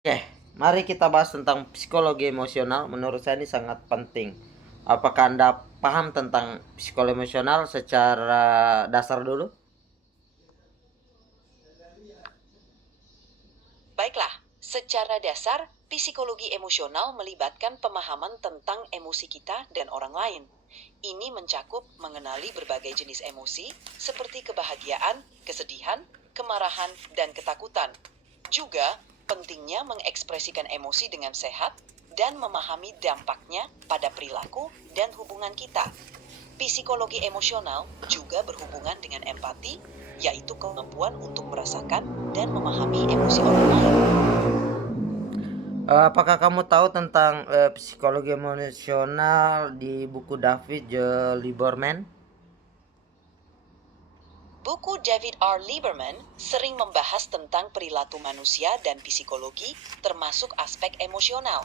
Oke, mari kita bahas tentang psikologi emosional. Menurut saya ini sangat penting. Apakah Anda paham tentang psikologi emosional secara dasar dulu? Baiklah, secara dasar, psikologi emosional melibatkan pemahaman tentang emosi kita dan orang lain. Ini mencakup mengenali berbagai jenis emosi seperti kebahagiaan, kesedihan, kemarahan, dan ketakutan. Juga, pentingnya mengekspresikan emosi dengan sehat dan memahami dampaknya pada perilaku dan hubungan kita. Psikologi emosional juga berhubungan dengan empati, yaitu kemampuan untuk merasakan dan memahami emosi orang lain. Apakah kamu tahu tentang psikologi emosional di buku David J. Lieberman? Buku David R. Lieberman sering membahas tentang perilaku manusia dan psikologi, termasuk aspek emosional.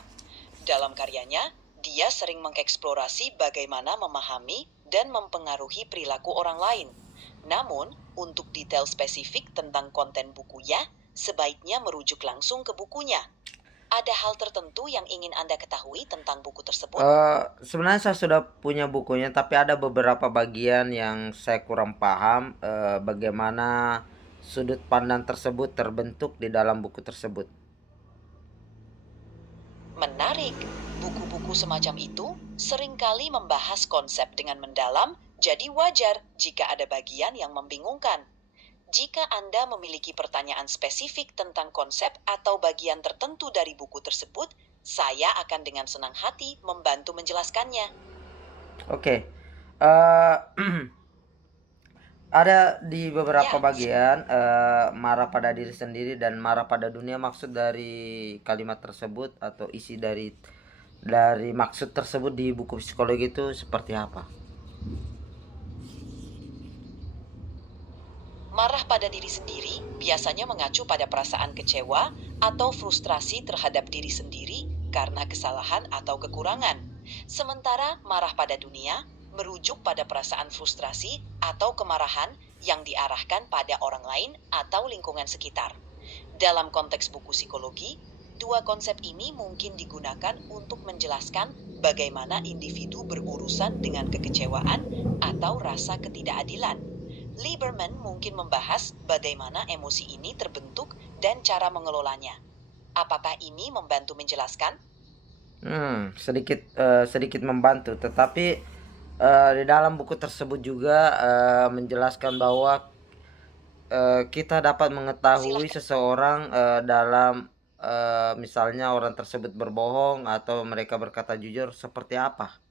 Dalam karyanya, dia sering mengeksplorasi bagaimana memahami dan mempengaruhi perilaku orang lain. Namun, untuk detail spesifik tentang konten bukunya, sebaiknya merujuk langsung ke bukunya. Ada hal tertentu yang ingin Anda ketahui tentang buku tersebut? Sebenarnya saya sudah punya bukunya, tapi ada beberapa bagian yang saya kurang paham bagaimana sudut pandang tersebut terbentuk di dalam buku tersebut. Menarik, buku-buku semacam itu seringkali membahas konsep dengan mendalam, jadi wajar jika ada bagian yang membingungkan. Jika Anda memiliki pertanyaan spesifik tentang konsep atau bagian tertentu dari buku tersebut, saya akan dengan senang hati membantu menjelaskannya. Oke, eh, ada di beberapa Ya, bagian marah pada diri sendiri dan marah pada dunia. Maksud dari kalimat tersebut atau isi dari maksud tersebut di buku psikologi itu seperti apa? marah pada diri sendiri biasanya mengacu pada perasaan kecewa atau frustrasi terhadap diri sendiri karena kesalahan atau kekurangan. Sementara marah pada dunia merujuk pada perasaan frustrasi atau kemarahan yang diarahkan pada orang lain atau lingkungan sekitar. Dalam konteks buku psikologi, dua konsep ini mungkin digunakan untuk menjelaskan bagaimana individu berurusan dengan kekecewaan atau rasa ketidakadilan. Lieberman mungkin membahas bagaimana emosi ini terbentuk dan cara mengelolanya. Apakah ini membantu menjelaskan? Sedikit membantu, tetapi di dalam buku tersebut juga menjelaskan bahwa kita dapat mengetahui Silahkan. seseorang dalam misalnya orang tersebut berbohong atau mereka berkata jujur seperti apa.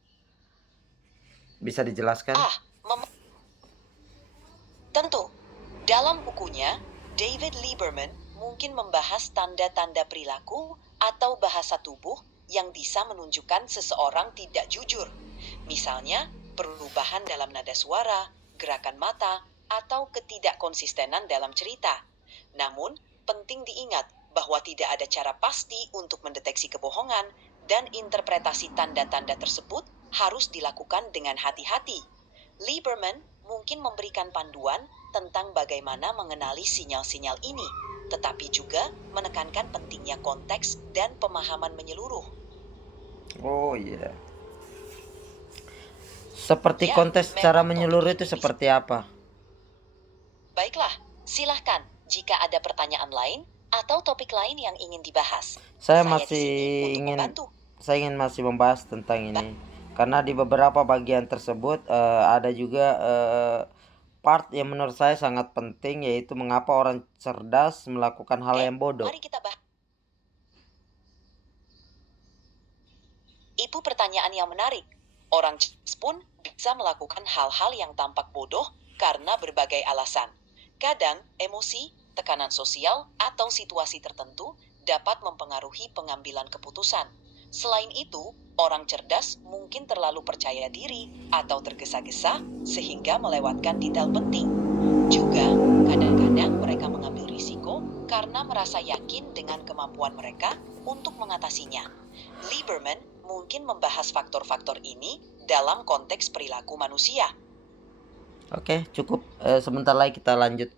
Bisa dijelaskan? Ah, tentu. Dalam bukunya, David Lieberman mungkin membahas tanda-tanda perilaku atau bahasa tubuh yang bisa menunjukkan seseorang tidak jujur. Misalnya, perubahan dalam nada suara, gerakan mata, atau ketidakkonsistenan dalam cerita. Namun, penting diingat bahwa tidak ada cara pasti untuk mendeteksi kebohongan dan interpretasi tanda-tanda tersebut harus dilakukan dengan hati-hati. Lieberman mungkin memberikan panduan tentang bagaimana mengenali sinyal-sinyal ini, tetapi juga menekankan pentingnya konteks dan pemahaman menyeluruh. Oh iya. Seperti Ya, kontes cara memang topik menyeluruh itu ini bisa. seperti apa? Baiklah, silahkan jika ada pertanyaan lain atau topik lain yang ingin dibahas. Saya Saya di masih sini untuk ingin membantu. saya ingin masih membahas tentang ini karena di beberapa bagian tersebut ada juga part yang menurut saya sangat penting, yaitu mengapa orang cerdas melakukan hal Oke, yang bodoh. mari kita bahas. Itu pertanyaan yang menarik. Orang cerdas pun bisa melakukan hal-hal yang tampak bodoh karena berbagai alasan. Kadang, emosi, tekanan sosial, atau situasi tertentu dapat mempengaruhi pengambilan keputusan. Selain itu, orang cerdas mungkin terlalu percaya diri atau tergesa-gesa sehingga melewatkan detail penting. Juga, kadang-kadang mereka mengambil risiko karena merasa yakin dengan kemampuan mereka untuk mengatasinya. Lieberman mungkin membahas faktor-faktor ini dalam konteks perilaku manusia. Oke, cukup. Sebentar lagi kita lanjut.